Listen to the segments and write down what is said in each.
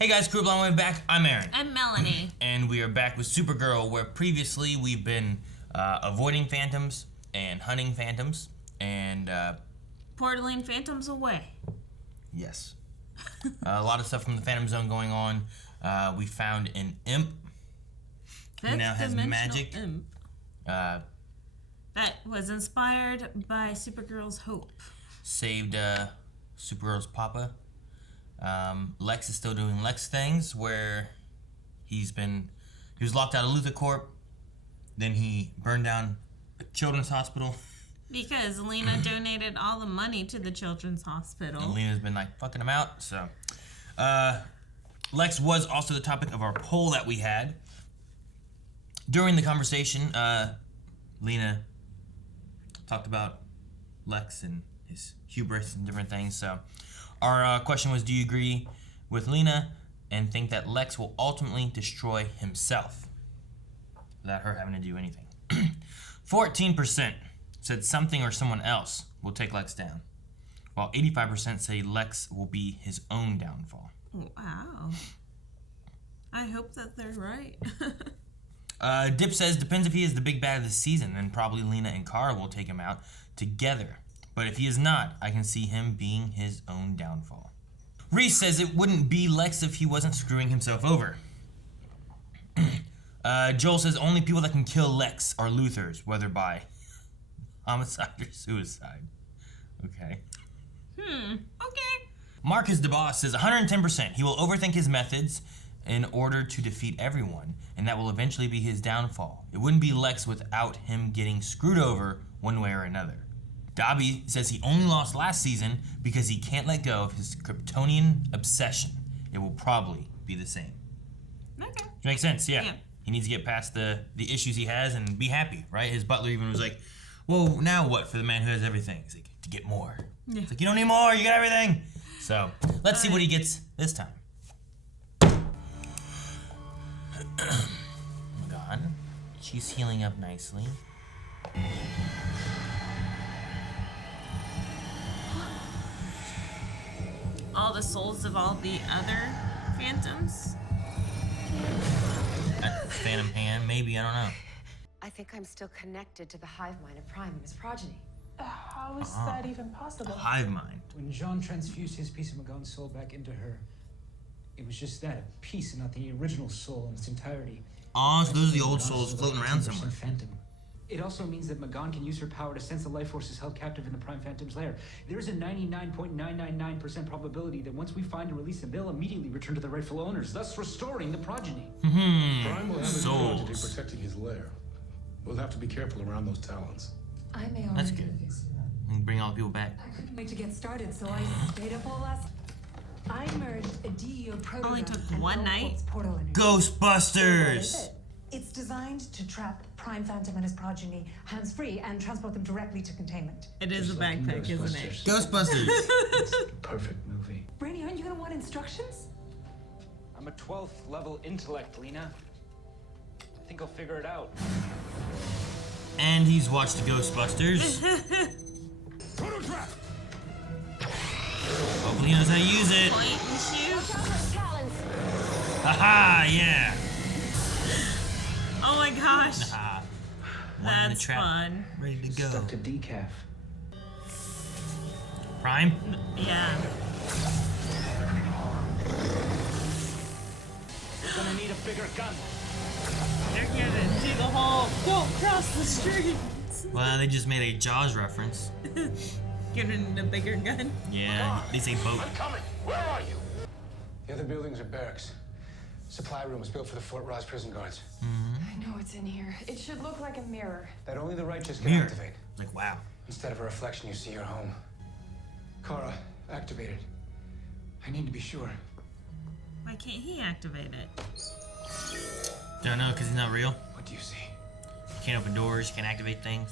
Hey guys, Crew Blonde back. I'm Aaron. I'm Melanie. And we are back with Supergirl, where previously we've been avoiding phantoms and hunting phantoms and... portaling phantoms away. Yes. A lot of stuff from the Phantom Zone going on. We found an imp who now has magic. Imp. That was inspired by Supergirl's hope. Saved Supergirl's papa. Lex is still doing Lex things, where he was locked out of Luthor Corp. Then he burned down a children's hospital. Because Lena donated all the money to the children's hospital. And Lena's been like fucking him out. So, Lex was also the topic of our poll that we had. During the conversation, Lena talked about Lex and his hubris and different things. So, our question was, do you agree with Lena and think that Lex will ultimately destroy himself without her having to do anything? 14% said something or someone else will take Lex down, while 85% say Lex will be his own downfall. Wow. I hope that they're right. Dip says, depends if he is the big bad of the season, then probably Lena and Kara will take him out together. But if he is not, I can see him being his own downfall. Reese says it wouldn't be Lex if he wasn't screwing himself over. Joel says only people that can kill Lex are Luthors, whether by homicide or suicide. Okay. Okay. Marcus DeBoss says 110%. He will overthink his methods in order to defeat everyone, and that will eventually be his downfall. It wouldn't be Lex without him getting screwed over one way or another. Dobby says he only lost last season because he can't let go of his Kryptonian obsession. It will probably be the same. Okay. Makes sense, yeah. He needs to get past the issues he has and be happy, right? His butler even was like, well, now what for the man who has everything? He's like, to get more. Yeah. It's like, you don't need more, you got everything. So, let's see what he gets this time. Oh my god. She's healing up nicely. All the souls of all the other phantoms? Phantom hand, maybe, I don't know. I think I'm still connected to the hive mind of Prime and his progeny. How is that even possible? Hive mind. When Jean transfused his piece of Magon's soul back into her, it was just that, a piece and not the original soul in its entirety. Oh, so those are the old souls floating around somewhere. Phantom. It also means that Magon can use her power to sense the life forces held captive in the Prime Phantom's lair. There's a 99.999% probability that once we find and release them, they'll immediately return to their rightful owners, thus restoring the progeny. Prime will have his progeny protecting his lair. We'll have to be careful around those talons. I may already That's good. And bring all the people back. I couldn't wait to get started, so I stayed up all last. I merged a DEO program. Only took and one night? Elfbolt's portal energy. Ghostbusters! It's designed to trap Prime Phantom and his progeny hands-free and transport them directly to containment. It is a backpack, isn't it? Ghostbusters! It's a perfect movie. Brainy, aren't you gonna want instructions? I'm a 12th level intellect, Lena. I think I'll figure it out. And he's watched Ghostbusters. Prototrap! Hopefully he knows how to use it. Point and shoot. Haha, yeah. Oh my gosh. Haha. One in the That's trap, fun. ready to go. Stuck to decaf. Prime? Yeah. We're gonna need a bigger gun. They're gonna dig a hole. Don't cross the street. Well, they just made a Jaws reference. Getting a bigger gun. Yeah, they say boat. I'm coming. Where are you? The other buildings are barracks. Supply room was built for the Fort Ross prison guards. I know it's in here. It should look like a mirror. That only the righteous can Mirror. activate. Like, wow. Instead of a reflection you see your home. Kara, activate it. I need to be sure. Why can't he activate it? Don't know, because he's not real. What do you see? You can't open doors, you can't activate things.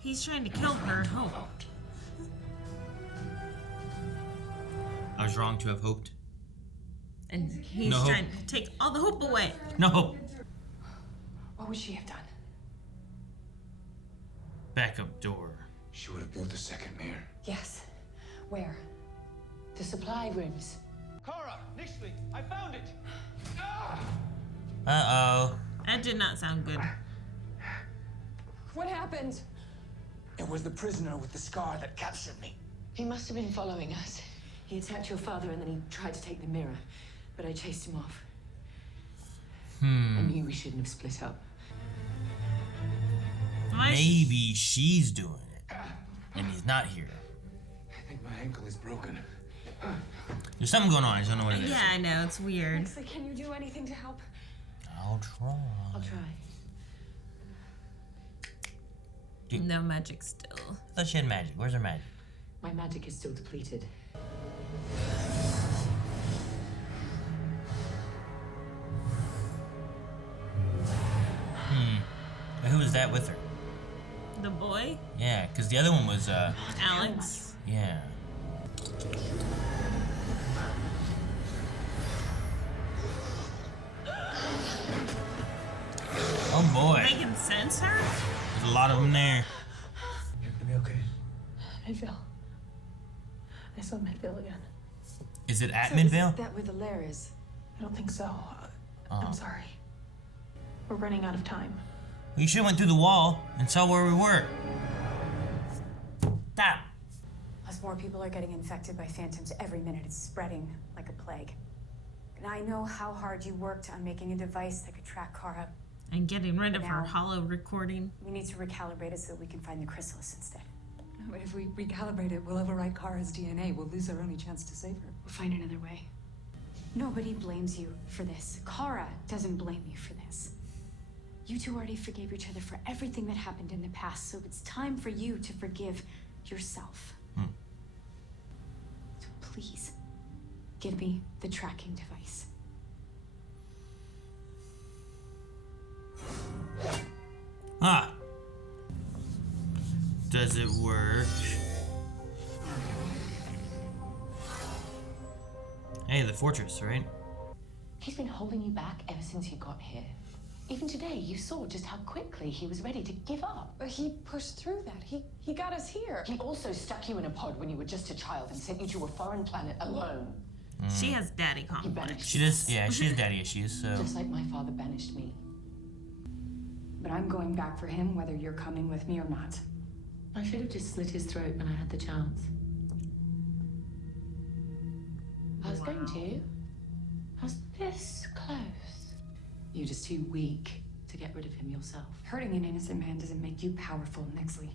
He's trying to kill her hope. I was wrong to have hoped. And he's No hope. trying to take all the hope away. No hope. What would she have done? Backup door. She would have built a second mirror. Yes. Where? The supply rooms. Kara, Nixley, I found it! Uh-oh. That did not sound good. What happened? It was the prisoner with the scar that captured me. He must have been following us. He attacked your father and then he tried to take the mirror, but I chased him off. I knew we shouldn't have split up. Maybe she's doing it, and he's not here. I think my ankle is broken. There's something going on. I just don't know what it is. Yeah, I know, it's weird. Nixley, can you do anything to help? I'll try. I'll try. No magic still. I thought she had magic. Where's her magic? My magic is still depleted. Who was that with her? The boy? Yeah, because the other one was, Alex. yeah. Oh boy. They can sense her? There's a lot of them there. You're gonna be okay. Midvale. I saw Midvale again. Is it at So Midvale? Is that where the lair is? I don't think so. Oh. I'm sorry. We're running out of time. We should have went through the wall and saw where we were. Stop. As more people are getting infected by phantoms every minute, it's spreading like a plague. And I know how hard you worked on making a device that could track Kara. And getting rid of her Now- hollow recording. We need to recalibrate it so that we can find the chrysalis instead. But if we recalibrate it, we'll overwrite Kara's DNA. We'll lose our only chance to save her. We'll find another way. Nobody blames you for this. Kara doesn't blame you for this. You two already forgave each other for everything that happened in the past, so it's time for you to forgive yourself. So please, give me the tracking device. Ah. Does it work? Hey, the fortress, right? He's been holding you back ever since you got here. Even today, you saw just how quickly he was ready to give up. But he pushed through that. He got us here. He also stuck you in a pod when you were just a child and sent you to a foreign planet alone. She has daddy complex. She does, yeah, she has daddy issues, so. Just like my father banished me. But I'm going back for him whether you're coming with me or not. I should have just slit his throat when I had the chance. I was going to. I was this close. You're just too weak to get rid of him yourself. Hurting an innocent man doesn't make you powerful, Nixley.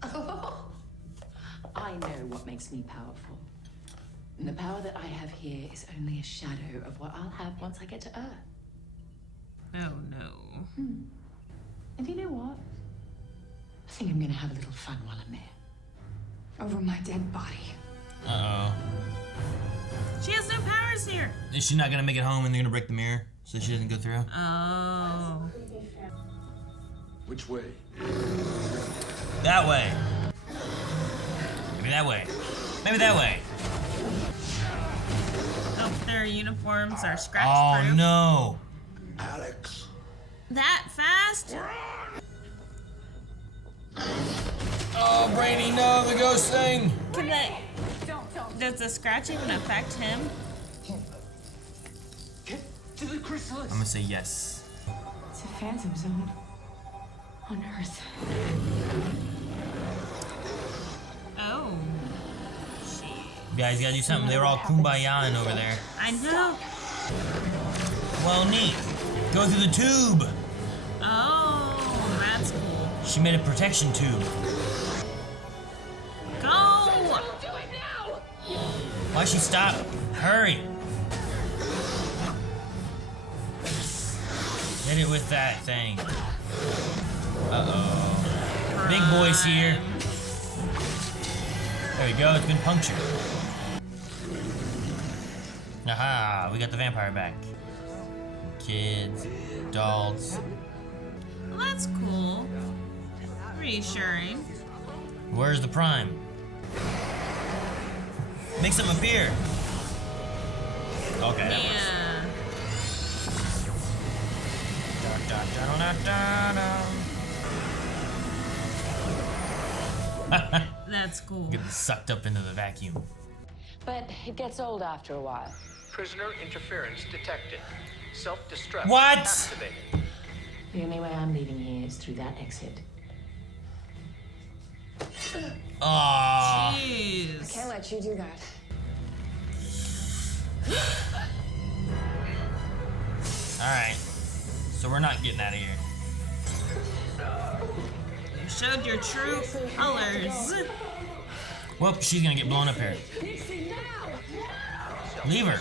I know what makes me powerful. And the power that I have here is only a shadow of what I'll have once I get to Earth. Oh no. And you know what? I think I'm gonna have a little fun while I'm there. Over my dead body. Uh-oh. She has no powers here. Is she not gonna make it home and they're gonna break the mirror so she doesn't go through? Oh. Which way? That way. Maybe that way. Maybe that way. Oh, their uniforms are scratch Oh proof. no. Alex. That fast? Oh, Brainy, no, the ghost thing. Can they? Does the scratch even affect him? Get to the chrysalis! I'm gonna say yes. It's a phantom zone on Earth. Oh. You guys gotta do something. They were all kumbayaing over there. I know. Well, neat. Go through the tube. Oh, that's cool. She made a protection tube. Go! Do it now! Why'd she stop? Hurry. Hit it with that thing. Uh-oh. Big boy's here. There we go, it's been punctured. Aha, we got the vampire back. Kids, adults. Well, that's cool. Reassuring. Where's the prime? Make some appear. Okay. Yeah. That's cool. Get sucked up into the vacuum. But it gets old after a while. Prisoner interference detected. Self-destruct What? activated. The only way I'm leaving here is through that exit. Aww. Jeez. I can't let you do that. Alright. So we're not getting out of here. You showed your true colors. Well, she's gonna get blown up here. Leave her.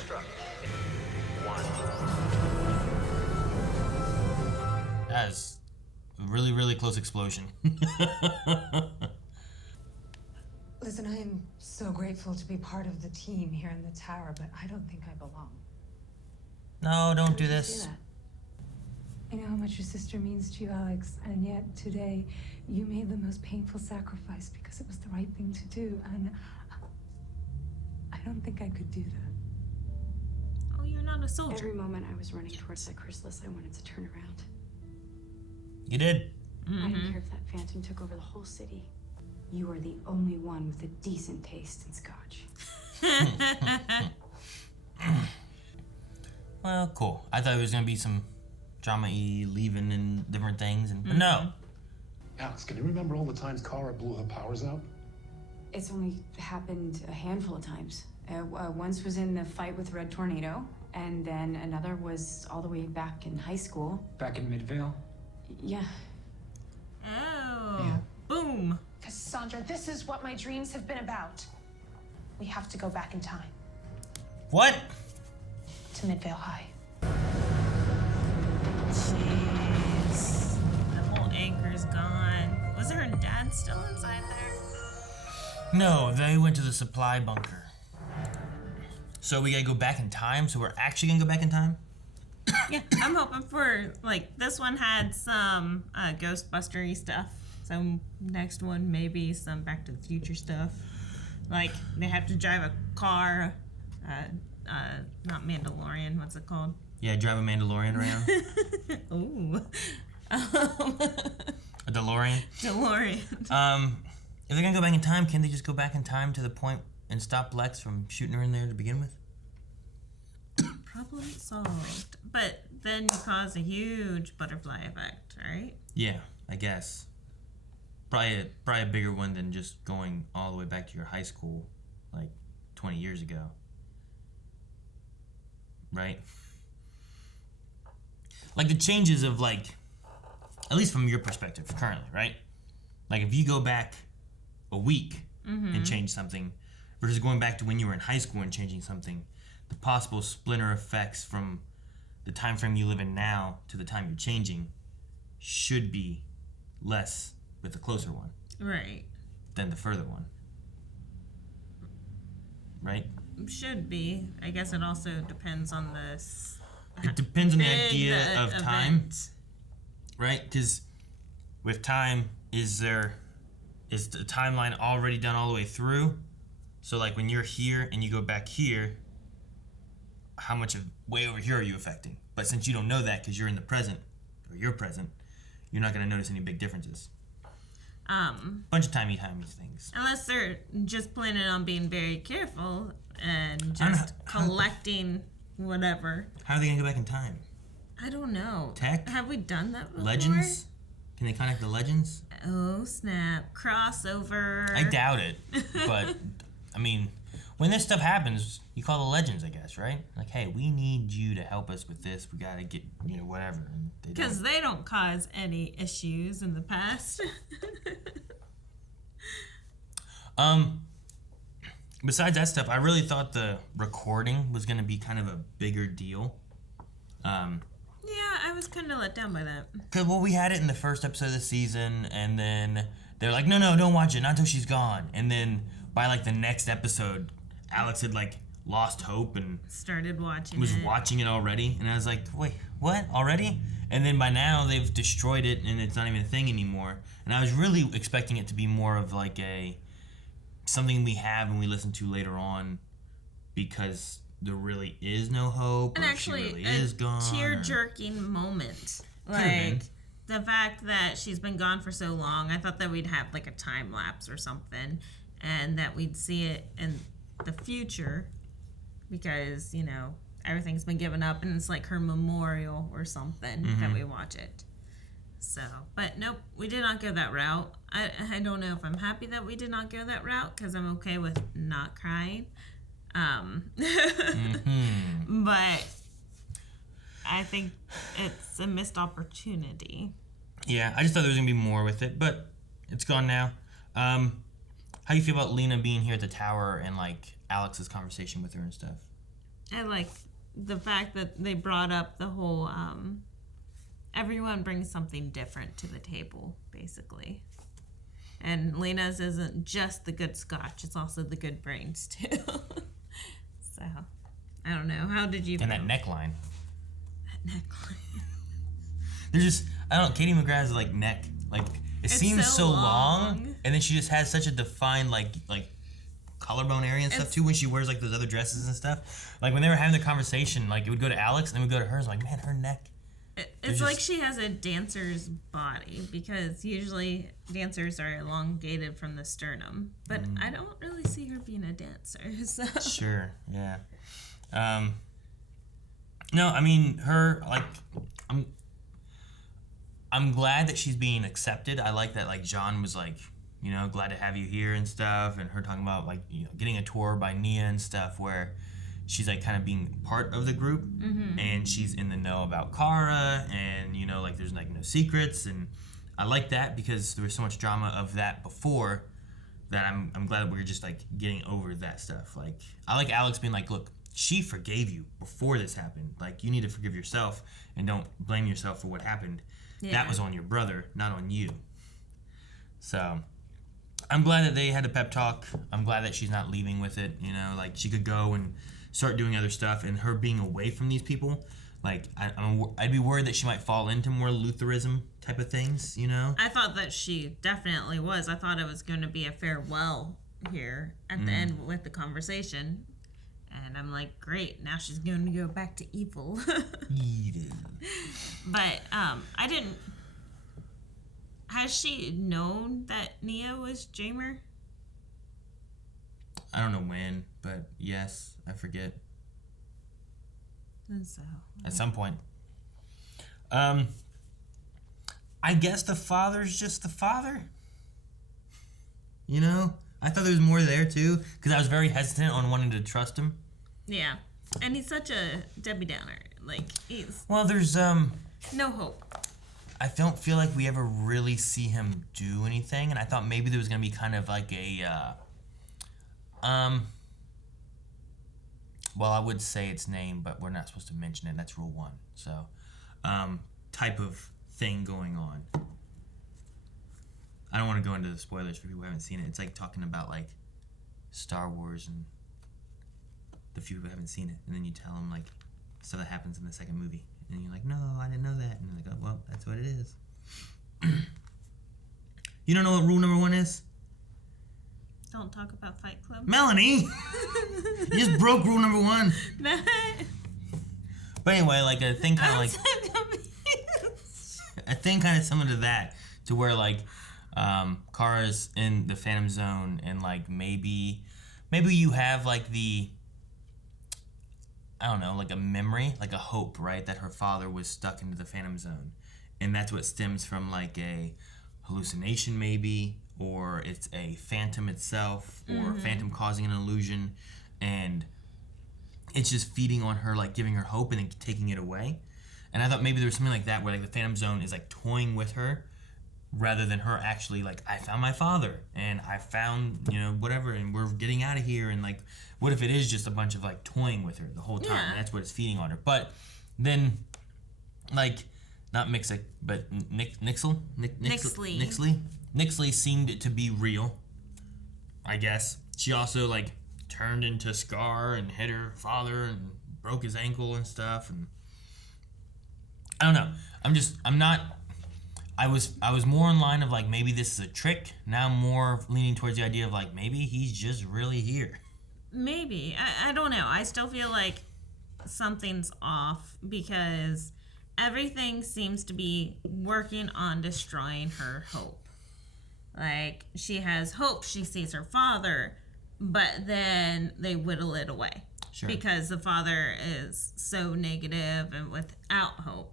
That is a really, really close explosion. Listen, I am so grateful to be part of the team here in the tower, but I don't think I belong. No, don't do this. I know how much your sister means to you, Alex, and yet today you made the most painful sacrifice because it was the right thing to do, and I don't think I could do that. Oh, you're not a soldier. Every moment I was running towards that chrysalis, I wanted to turn around. You did. I didn't care if that phantom took over the whole city. You are the only one with a decent taste in scotch. Well, cool. I thought it was gonna be some drama-y leaving and different things, but no. Alex, can you remember all the times Kara blew her powers out? It's only happened a handful of times. Once was in the fight with Red Tornado, and then another was all the way back in high school. Back in Midvale? Yeah. Oh. Yeah. Boom. Cassandra, this is what my dreams have been about. We have to go back in time What? to Midvale High. Jeez. The whole anchor's gone. Was her dad still inside there? No, they went to the supply bunker. So we gotta go back in time? So we're actually gonna go back in time? Yeah, I'm hoping for, like, this one had some Ghostbuster-y stuff. So next one, maybe some Back to the Future stuff. Like, they have to drive a car. Not Mandalorian, what's it called? Yeah, drive a Mandalorian around. Ooh. A DeLorean. DeLorean. If they're gonna go back in time, can't they just go back in time to the point and stop Lex from shooting her in there to begin with? Problem solved. But then you cause a huge butterfly effect, right? Yeah, I guess. Probably a bigger one than just going all the way back to your high school, like 20 years ago. Right? Like the changes of, like, at least from your perspective currently, right? Like if you go back a week and change something versus going back to when you were in high school and changing something, the possible splinter effects from the time frame you live in now to the time you're changing should be less with the closer one. Right. Than the further one. Right? Should be. I guess it also depends on this. It depends on the big idea of event. time. Right? Because with time, is the timeline already done all the way through? So like when you're here and you go back here, how much of way over here are you affecting? But since you don't know that because you're in the present, or you're present, you're not going to notice any big differences. Bunch of timey things. Unless they're just planning on being very careful and just collecting whatever. How are they going to go back in time? I don't know. Tech? Have we done that before? Legends? Can they contact the Legends? Oh, snap. Crossover. I doubt it. But, I mean, when this stuff happens, you call the Legends, I guess, right? Like, hey, we need you to help us with this. We got to get, whatever. Because they don't cause any issues in the past. Besides that stuff, I really thought the recording was going to be kind of a bigger deal. Yeah, I was kind of let down by that. Because, we had it in the first episode of the season, and then they're like, no, don't watch it, not until she's gone. And then by, like, the next episode, Alex had, like, lost hope and started watching was watching it already. And I was like, wait, what? Already? And then by now, they've destroyed it, and it's not even a thing anymore. And I was really expecting it to be more of, like, something we have and we listen to later on because there really is no hope, and or actually, she really is gone. Tear-jerking moment. Like, the fact that she's been gone for so long, I thought that we'd have, like, a time lapse or something, and that we'd see it in the future because, everything's been given up, and it's like her memorial or something that we watch it. So, but nope, we did not go that route. I don't know if I'm happy that we did not go that route, because I'm okay with not crying. But I think it's a missed opportunity. Yeah, I just thought there was going to be more with it, but it's gone now. How do you feel about Lena being here at the tower and, like, Alex's conversation with her and stuff? I like the fact that they brought up the whole, everyone brings something different to the table, basically. And Lena's isn't just the good scotch, it's also the good brains, too. So, I don't know. How did you And feel? that neckline. That neckline. There's just, I don't know, Katie McGrath's, like, neck, like, it seems so long, and then she just has such a defined, like collarbone area and stuff, too, when she wears, like, those other dresses and stuff. Like, when they were having the conversation, like, it would go to Alex, and then it would go to her. It's like, man, her neck. It's like she has a dancer's body, because usually dancers are elongated from the sternum. But I don't really see her being a dancer. So. Sure, yeah. No, I mean, her, like, I'm glad that she's being accepted. I like that, like, John was like, you know, glad to have you here and stuff, and her talking about, like, you know, getting a tour by Nia and stuff, where she's, like, kind of being part of the group, and she's in the know about Kara, and, you know, like, there's, like, no secrets, and I like that because there was so much drama of that before that I'm glad that we're just, like, getting over that stuff. Like, I like Alex being like, look, she forgave you before this happened. Like, you need to forgive yourself and don't blame yourself for what happened. Yeah. That was on your brother, not on you. So, I'm glad that they had a pep talk. I'm glad that she's not leaving with it, you know, like, she could go and start doing other stuff, and her being away from these people, like, I'd be worried that she might fall into more Lutheranism type of things, you know? I thought that she definitely was. I thought it was going to be a farewell here at the end with the conversation. And I'm like, great, now she's going to go back to evil. Evil. But I didn't... Has she known that Nia was Jamer? I don't know when, but yes, I forget. So, at some point. I guess the father's just the father. You know? I thought there was more there, too, because I was very hesitant on wanting to trust him. Yeah. And he's such a Debbie Downer. Like, he's... Well, there's, no hope. I don't feel like we ever really see him do anything, and I thought maybe there was going to be kind of like a, well, I would say its name, but we're not supposed to mention it. That's Rule 1. So, type of thing going on. I don't want to go into the spoilers for people who haven't seen it. It's like talking about, like, Star Wars and the few who haven't seen it. And then you tell them, like, stuff that happens in the second movie. And you're like, no, I didn't know that. And they're like, oh, well, that's what it is. You don't know what rule number 1 is? Don't talk about Fight Club. Melanie! You just broke rule number 1. But anyway, like, a thing kind of like... a thing kind of similar to that. To where, like, Kara's in the Phantom Zone, and, like, maybe you have, like, the... I don't know, like a memory, like a hope, right? That her father was stuck into the Phantom Zone. And that's what stems from, like, a hallucination, maybe, or it's a phantom itself, or a phantom causing an illusion, and it's just feeding on her, like, giving her hope and then taking it away. And I thought maybe there was something like that, where, like, the Phantom Zone is, like, toying with her, rather than her actually, like, I found my father, and I found, you know, whatever, and we're getting out of here, and, like, what if it is just a bunch of, like, toying with her the whole time, and that's what it's feeding on her. But then, like, not Mixic, but Nixley seemed to be real, I guess. She also, like, turned into Scar and hit her father and broke his ankle and stuff, and I don't know. I was more in line of, like, maybe this is a trick. Now I'm more leaning towards the idea of, like, maybe he's just really here. Maybe. I don't know. I still feel like something's off, because everything seems to be working on destroying her hope. Like, she has hope. She sees her father, but then they whittle it away. Sure. Because the father is so negative and without hope.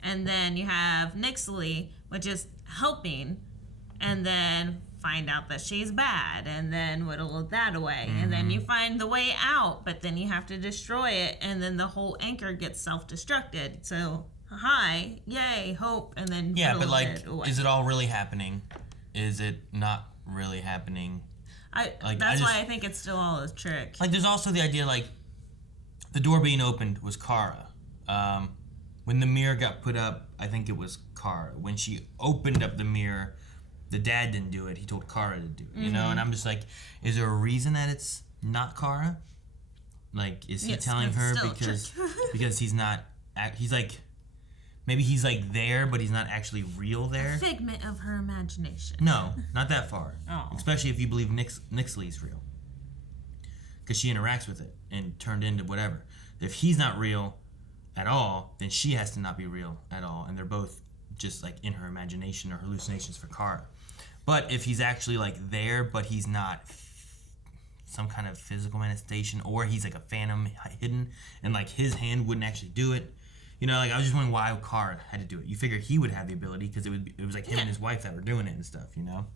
And then you have Nixley, which is helping, and then find out that she's bad, and then whittle that away. And then you find the way out, but then you have to destroy it, and then the whole anchor gets self-destructed. So, hi, yay, hope, and then yeah, but whittle it away. is it all really happening? Is it not really happening? That's why I think it's still all a trick. Like, there's also the idea, like, the door being opened was Kara. When the mirror got put up, I think it was Kara. When she opened up the mirror, the dad didn't do it. He told Kara to do it, you know? And I'm just like, is there a reason that it's not Kara? Like, is he telling her because he's not, he's like, maybe he's like there, but he's not actually real there? A figment of her imagination. No, not that far. Oh. Especially if you believe Nixley's real. Because she interacts with it and turned into whatever. If he's not real at all, then she has to not be real at all. And they're both just like in her imagination or hallucinations for Kara. But if he's actually like there, but he's not some kind of physical manifestation, or he's like a phantom hidden and like his hand wouldn't actually do it. You know, like I was just wondering why Kara had to do it. You figured he would have the ability because it was like him and his wife that were doing it and stuff, you know?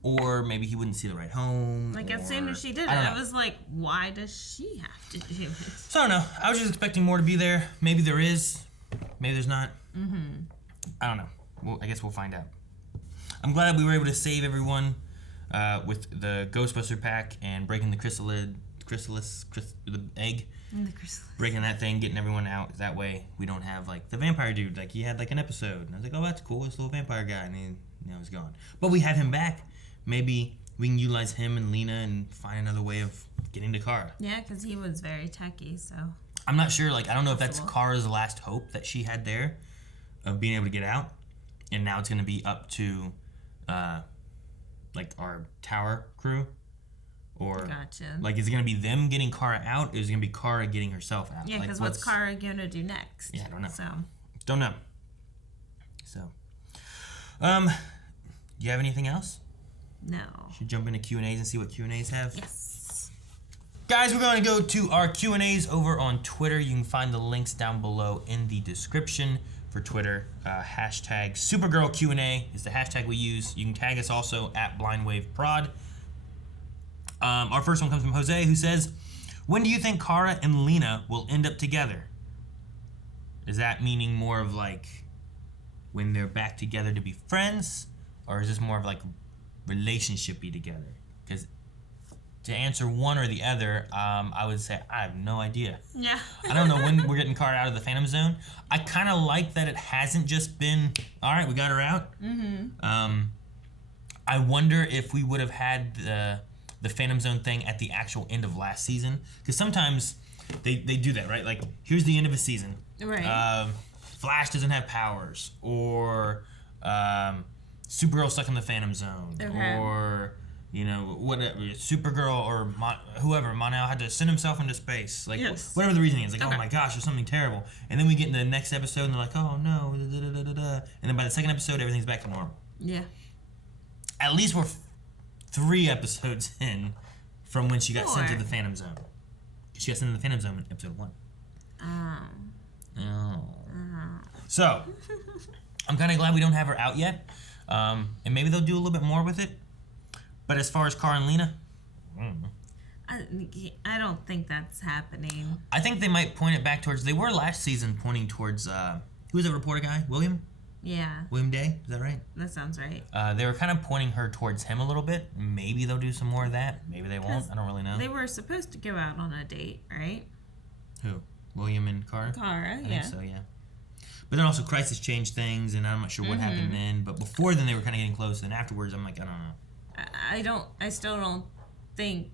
Or maybe he wouldn't see the ride home. Like, as soon as she did it, I was like, why does she have to do it? So, I don't know. I was just expecting more to be there. Maybe there is. Maybe there's not. I don't know. I guess we'll find out. I'm glad we were able to save everyone with the Ghostbuster pack and breaking the the egg. The chrysalis. Breaking that thing, getting everyone out. That way, we don't have, like, the vampire dude. Like, he had, like, an episode. And I was like, oh, that's cool. This little vampire guy. And now he's gone. But we have him back. Maybe we can utilize him and Lena and find another way of getting to Kara. Yeah, because he was very techy, so. I'm not sure. Like, I don't know if that's Kara's last hope that she had there of being able to get out. And now it's going to be up to, like, our tower crew. Or, gotcha. Like, is it going to be them getting Kara out, or is it going to be Kara getting herself out? Yeah, because like, what's Kara going to do next? Yeah, I don't know. So. Don't know. So. Do you have anything else? No. Should jump into Q&As and see what Q&As have? Yes. Guys, we're going to go to our Q&As over on Twitter. You can find the links down below in the description for Twitter. Hashtag Supergirl Q&A is the hashtag we use. You can tag us also at BlindWaveProd. Our first one comes from Jose, who says, when do you think Kara and Lena will end up together? Is that meaning more of like when they're back together to be friends? Or is this more of like relationship-y together? Because to answer one or the other, I would say I have no idea. Yeah. I don't know when we're getting Kara out of the Phantom Zone. I kind of like that it hasn't just been, all right, we got her out. I wonder if we would have had the Phantom Zone thing at the actual end of last season. Because sometimes they do that, right? Like, here's the end of a season. Right. Flash doesn't have powers. Or Supergirl stuck in the Phantom Zone. Okay. Or, you know, whatever. Supergirl or whoever, Mon-El had to send himself into space. Like, whatever the reason is. Like, oh my gosh, there's something terrible. And then we get into the next episode and they're like, oh no, And then by the second episode, everything's back to normal. Yeah. At least we're 3 episodes in from when she got sent to the Phantom Zone. She got sent to the Phantom Zone in episode 1. So, I'm kind of glad we don't have her out yet. And maybe they'll do a little bit more with it. But as far as Kara and Lena, I don't think that's happening. I think they might point it back towards, they were last season pointing towards, who was that reporter guy? William? Yeah. William Day? Is that right? That sounds right. They were kind of pointing her towards him a little bit. Maybe they'll do some more of that. Maybe they won't. I don't really know. They were supposed to go out on a date, right? Who? William and Kara? Kara, I think so, yeah. But then also Crisis changed things, and I'm not sure what happened then. But before then, they were kind of getting close. And afterwards, I'm like, I don't know. I still don't think.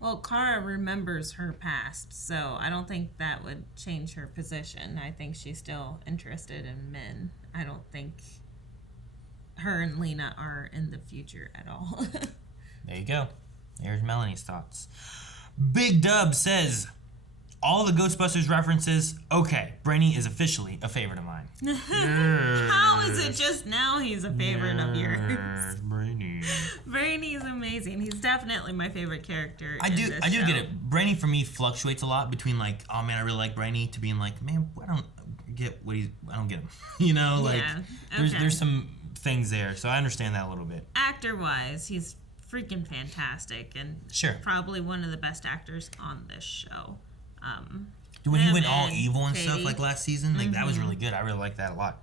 Well, Kara remembers her past, so I don't think that would change her position. I think she's still interested in men. I don't think her and Lena are in the future at all. There you go. There's Melanie's thoughts. Big Dub says, all the Ghostbusters references. Okay, Brainy is officially a favorite of mine. How is it just now he's a favorite of yours? Brainy. Brainy's amazing. He's definitely my favorite character. I do get it. Brainy for me fluctuates a lot between like, oh man, I really like Brainy, to being like, man, I don't get him. You know, like there's some things there, so I understand that a little bit. Actor-wise, he's freaking fantastic and probably one of the best actors on this show. When he went all evil and stuff like last season, like that was really good. I really liked that a lot.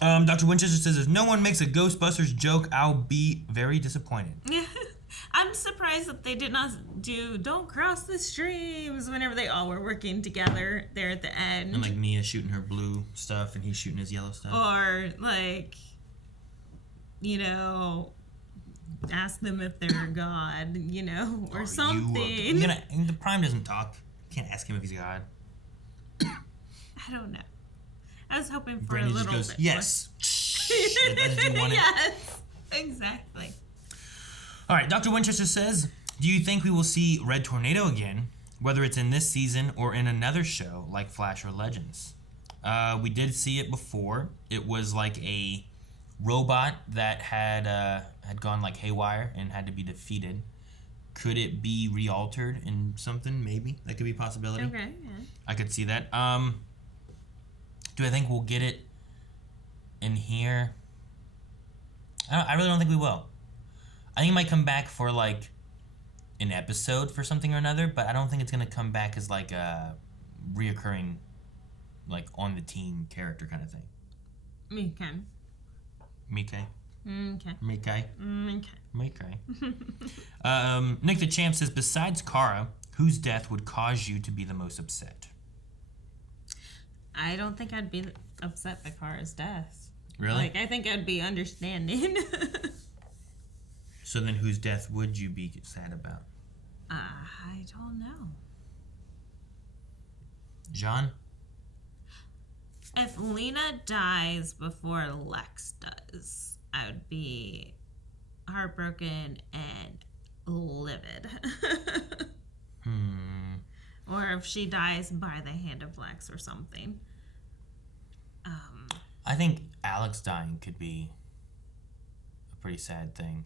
Dr. Winchester says, if no one makes a Ghostbusters joke, I'll be very disappointed. I'm surprised that they did not do "Don't cross the streams" whenever they all were working together there at the end. And like Mia shooting her blue stuff and he's shooting his yellow stuff. Or like, you know, ask them if they're God, you know, or something. The Prime doesn't talk. You can't ask him if he's God. I don't know. I was hoping for Brandy a little just goes, bit. yes. Yes, exactly. All right, Dr. Winchester says, do you think we will see Red Tornado again, whether it's in this season or in another show like Flash or Legends? We did see it before. It was like a robot that had gone like haywire and had to be defeated. Could it be re-altered in something? Maybe. That could be a possibility. Okay, yeah. I could see that. Do I think we'll get it in here? I really don't think we will. I think it might come back for like an episode for something or another, but I don't think it's going to come back as like a reoccurring, like on the team character kind of thing. Mike. Nick the Champ says, besides Kara, whose death would cause you to be the most upset? I don't think I'd be upset by Kara's death. Really? Like, I think I'd be understanding. So then whose death would you be sad about? I don't know. John? If Lena dies before Lex does, I would be heartbroken and livid. Or if she dies by the hand of Lex or something. I think Alex dying could be a pretty sad thing.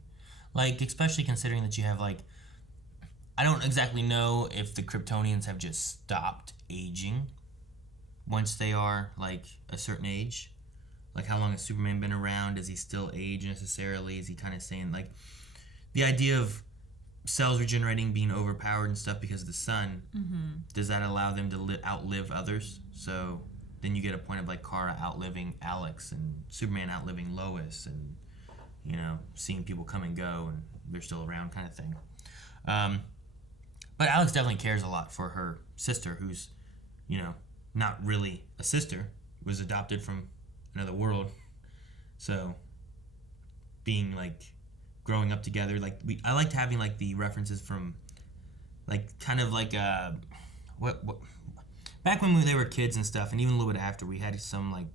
Like, especially considering that you have, like, I don't exactly know if the Kryptonians have just stopped aging once they are, like, a certain age. Like, how long has Superman been around? Does he still age necessarily? Is he kind of saying, like, the idea of cells regenerating, being overpowered and stuff because of the sun, does that allow them to outlive others? So then you get a point of, like, Kara outliving Alex and Superman outliving Lois and, you know, seeing people come and go and they're still around kind of thing. But Alex definitely cares a lot for her sister, who's, you know, not really a sister, was adopted from another world. So being, like, growing up together, like, I liked having, like, the references from, like, kind of like, back when they were kids and stuff, and even a little bit after, we had some, like,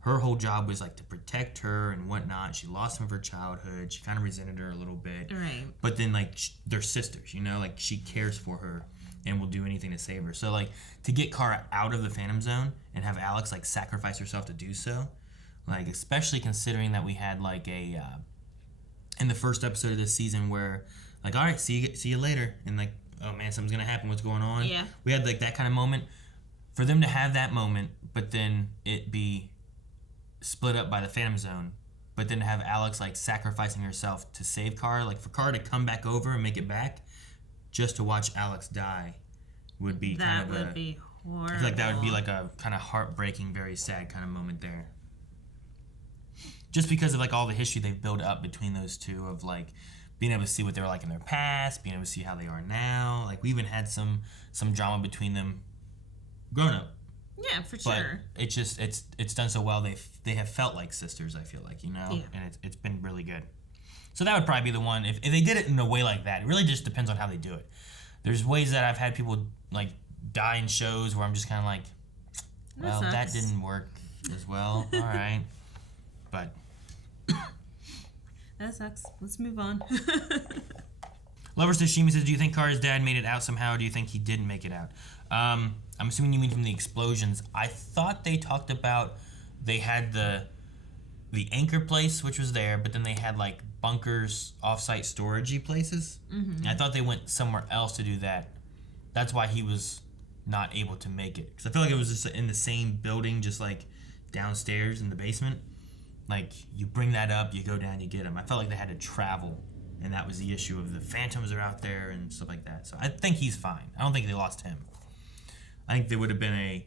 her whole job was, like, to protect her and whatnot. She lost some of her childhood. She kind of resented her a little bit. Right. But then, like, they're sisters, you know? Like, she cares for her and will do anything to save her. So, like, to get Kara out of the Phantom Zone and have Alex, like, sacrifice herself to do so, like, especially considering that we had, like, a, in the first episode of this season where, like, all right, see you later. And, like, oh, man, something's going to happen. What's going on? Yeah. We had, like, that kind of moment. For them to have that moment, but then it be split up by the Phantom Zone, but then to have Alex, like, sacrificing herself to save Kara, like, for Kara to come back over and make it back, just to watch Alex die would be kind of That would be horrible. I feel like that would be, like, a kind of heartbreaking, very sad kind of moment there. Just because of, like, all the history they've built up between those two of, like, being able to see what they were like in their past, being able to see how they are now. Like, we even had some drama between them grown up. Yeah, for sure. But it's just it's done so well. They have felt like sisters, I feel like, you know? Yeah. And it's been really good. So that would probably be the one. If they did it in a way like that, it really just depends on how they do it. There's ways that I've had people, like, die in shows where I'm just kind of like, well, that didn't work as well. All right. But that sucks. Let's move on. Lover Sashimi says, do you think Kara's dad made it out somehow, or do you think he didn't make it out? I'm assuming you mean from the explosions. I thought they talked about they had the anchor place, which was there, but then they had like bunkers, off-site storagey places. Mm-hmm. And I thought they went somewhere else to do that. That's why he was not able to make it. Because I feel like it was just in the same building, just like downstairs in the basement. Like, you bring that up, you go down, you get him. I felt like they had to travel, and that was the issue of the phantoms are out there and stuff like that. So I think he's fine. I don't think they lost him. I think there would have been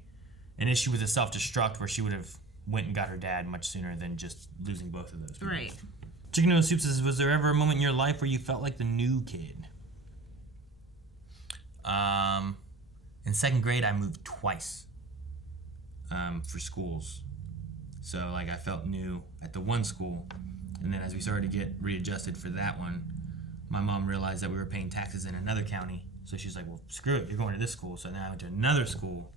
an issue with the self-destruct where she would have went and got her dad much sooner than just losing both of those people. Right. Chicken Noodle Soup says, was there ever a moment in your life where you felt like the new kid? In second grade, I moved twice for schools. So, like, I felt new at the one school. And then as we started to get readjusted for that one, my mom realized that we were paying taxes in another county. So she's like, well, screw it, you're going to this school. So now I went to another school.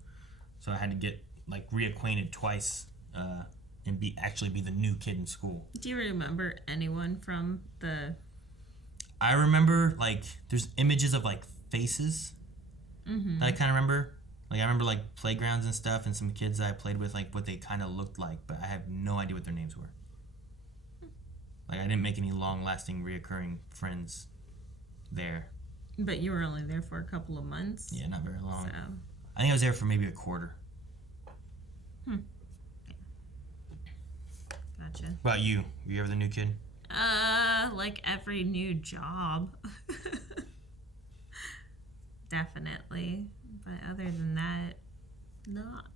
So I had to get, like, reacquainted twice and actually be the new kid in school. Do you remember anyone from the... I remember, like, there's images of, like, faces that I kind of remember. Like, I remember, like, playgrounds and stuff and some kids that I played with, like, what they kind of looked like. But I have no idea what their names were. Like, I didn't make any long-lasting, reoccurring friends there. But you were only there for a couple of months? Yeah, not very long. So. I think I was there for maybe a quarter. Gotcha. What about you? Were you ever the new kid? Like every new job. Definitely. But other than that, not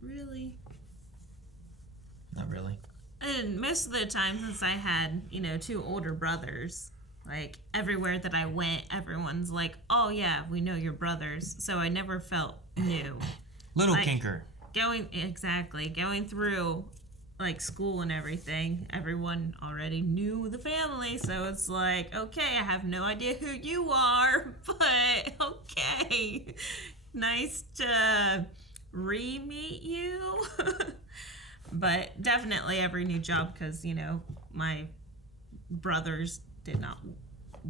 really. Not really. And most of the time, since I had, 2 older brothers, like everywhere that I went, everyone's like, oh yeah, we know your brothers. So I never felt new. Little like, kinker. Going through like school and everything, everyone already knew the family, so it's like, okay, I have no idea who you are, but okay, nice to re-meet you. But definitely every new job, because my brothers did not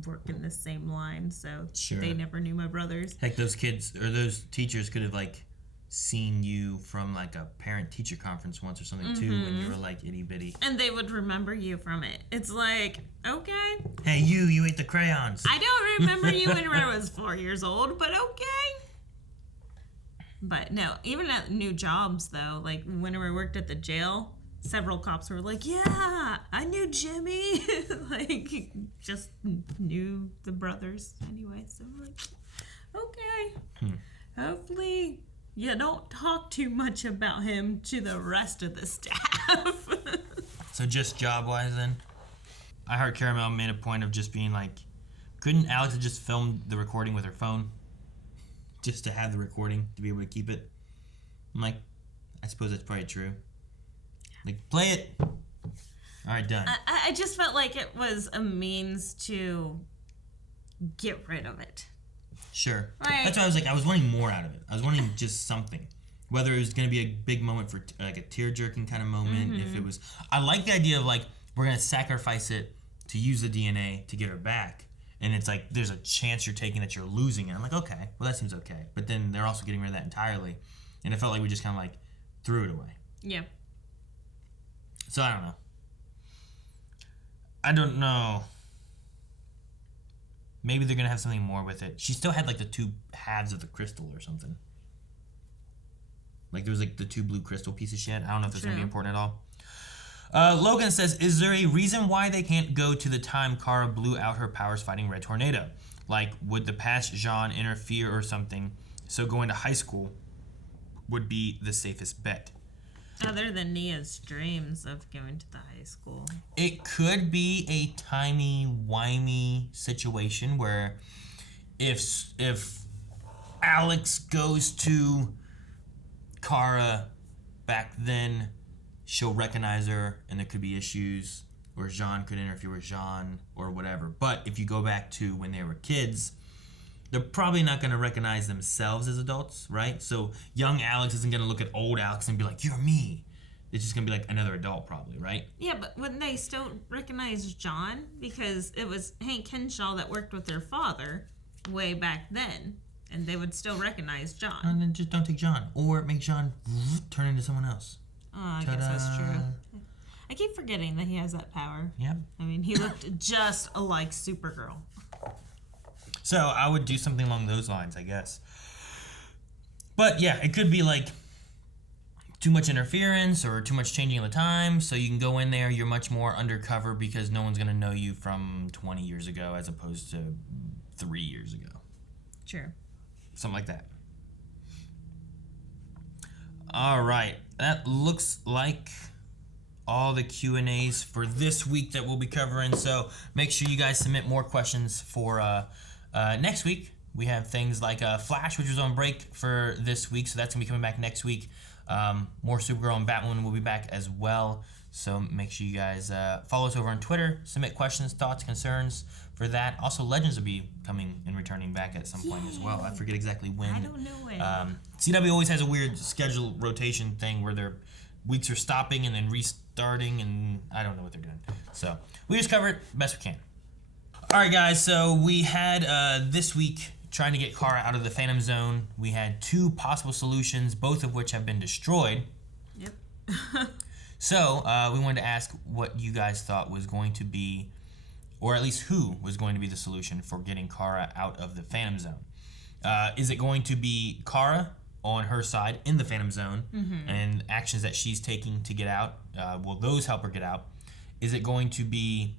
work in the same line, so Sure. They never knew my brothers. Like those kids or those teachers could have like seen you from like a parent-teacher conference once or something too, when you were like itty-bitty. And they would remember you from it. It's like, okay. Hey, you ate the crayons. I don't remember you when I was 4 years old, but okay. But no, even at new jobs though, like when I worked at the jail, several cops were like, yeah, I knew Jimmy. Like, just knew the brothers anyway. So I'm like, okay. Hopefully you don't talk too much about him to the rest of the staff. So just job-wise then? I heard Caramel made a point of just being like, couldn't Alex have just filmed the recording with her phone? Just to have the recording, to be able to keep it? I'm like, I suppose that's probably true. Like, play it. All right, done. I just felt like it was a means to get rid of it. Sure. Like, that's why I was like, I was wanting more out of it. I was wanting just something. Whether it was going to be a big moment for like a tear-jerking kind of moment, if it was... I like the idea of like, we're going to sacrifice it to use the DNA to get her back. And it's like, there's a chance you're taking that you're losing it. I'm like, okay, well that seems okay. But then they're also getting rid of that entirely. And it felt like we just kind of like threw it away. Yeah. So I don't know. Maybe they're going to have something more with it. She still had like the 2 halves of the crystal or something. Like there was like the 2 blue crystal pieces she had. I don't know if that's going to be important at all. Logan says, is there a reason why they can't go to the time Kara blew out her powers fighting Red Tornado? Like, would the past Jean interfere or something? So going to high school would be the safest bet. Other than Nia's dreams of going to the high school. It could be a timey-wimey situation where if Alex goes to Kara back then, she'll recognize her and there could be issues, or Jean could interfere with Jean or whatever. But if you go back to when they were kids, they're probably not going to recognize themselves as adults, right? So young Alex isn't going to look at old Alex and be like, you're me. it's just gonna be like another adult, probably, right? Yeah, but wouldn't they still recognize John? Because it was Hank Henshaw that worked with their father way back then, and they would still recognize John. And then just don't take John, or make John turn into someone else. Oh, I guess that's true. I keep forgetting that he has that power. Yep. I mean, he looked just like Supergirl. So I would do something along those lines, I guess. But yeah, it could be like too much interference or too much changing of the time. So you can go in there, you're much more undercover because no one's going to know you from 20 years ago as opposed to 3 years ago. Sure. Something like that. All right. That looks like all the Q&As for this week that we'll be covering. So make sure you guys submit more questions for next week. We have things like Flash, which was on break for this week, so that's going to be coming back next week. More Supergirl and Batwoman will be back as well. So make sure you guys follow us over on Twitter. Submit questions, thoughts, concerns for that. Also, Legends will be coming and returning back at some point as well. I forget exactly when. I don't know when. CW always has a weird schedule rotation thing where their weeks are stopping and then restarting, and I don't know what they're doing. So we just cover it best we can. All right, guys. So we had this week trying to get Kara out of the Phantom Zone. We had 2 possible solutions, both of which have been destroyed. Yep. So we wanted to ask what you guys thought was going to be, or at least who was going to be the solution for getting Kara out of the Phantom Zone. Is it going to be Kara on her side in the Phantom Zone and actions that she's taking to get out? Will those help her get out? Is it going to be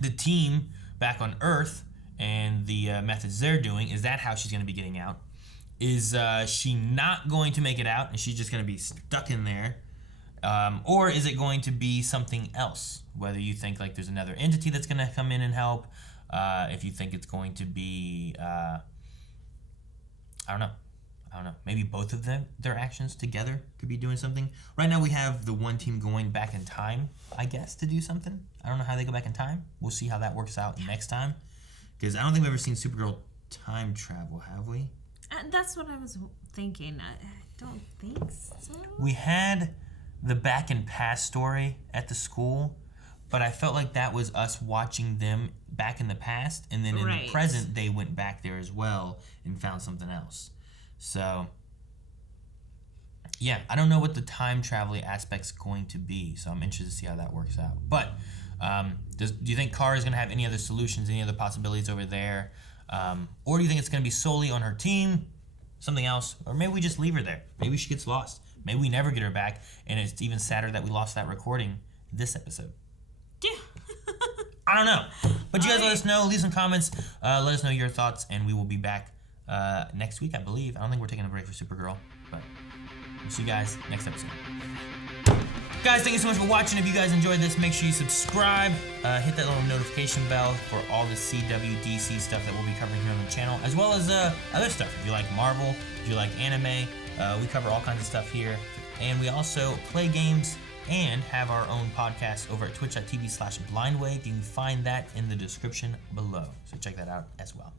the team back on Earth and the methods they're doing? Is that how she's going to be getting out? Is she not going to make it out and she's just going to be stuck in there? Or is it going to be something else? Whether you think like there's another entity that's going to come in and help, if you think it's going to be, I don't know. Maybe both of their actions together could be doing something. Right now we have the one team going back in time, I guess, to do something. I don't know how they go back in time. We'll see how that works out next time. Because I don't think we've ever seen Supergirl time travel, have we? That's what I was thinking. I don't think so. We had the back and past story at the school, but I felt like that was us watching them back in the past, and then in the present they went back there as well and found something else. So yeah, I don't know what the time traveling aspect's going to be, so I'm interested to see how that works out. But do you think Kara is going to have any other solutions, any other possibilities over there? Or do you think it's going to be solely on her team, something else? Or maybe we just leave her there. Maybe she gets lost. Maybe we never get her back, and it's even sadder that we lost that recording this episode. Yeah. I don't know. But you guys let us know. Leave some comments. Let us know your thoughts, and we will be back next week, I believe. I don't think we're taking a break for Supergirl, but we'll see you guys next episode. Guys, thank you so much for watching. If you guys enjoyed this, make sure you subscribe. Hit that little notification bell for all the CWDC stuff that we'll be covering here on the channel, as well as other stuff. If you like Marvel, if you like anime, we cover all kinds of stuff here. And we also play games and have our own podcast over at twitch.tv/blindwave. You can find that in the description below. So check that out as well.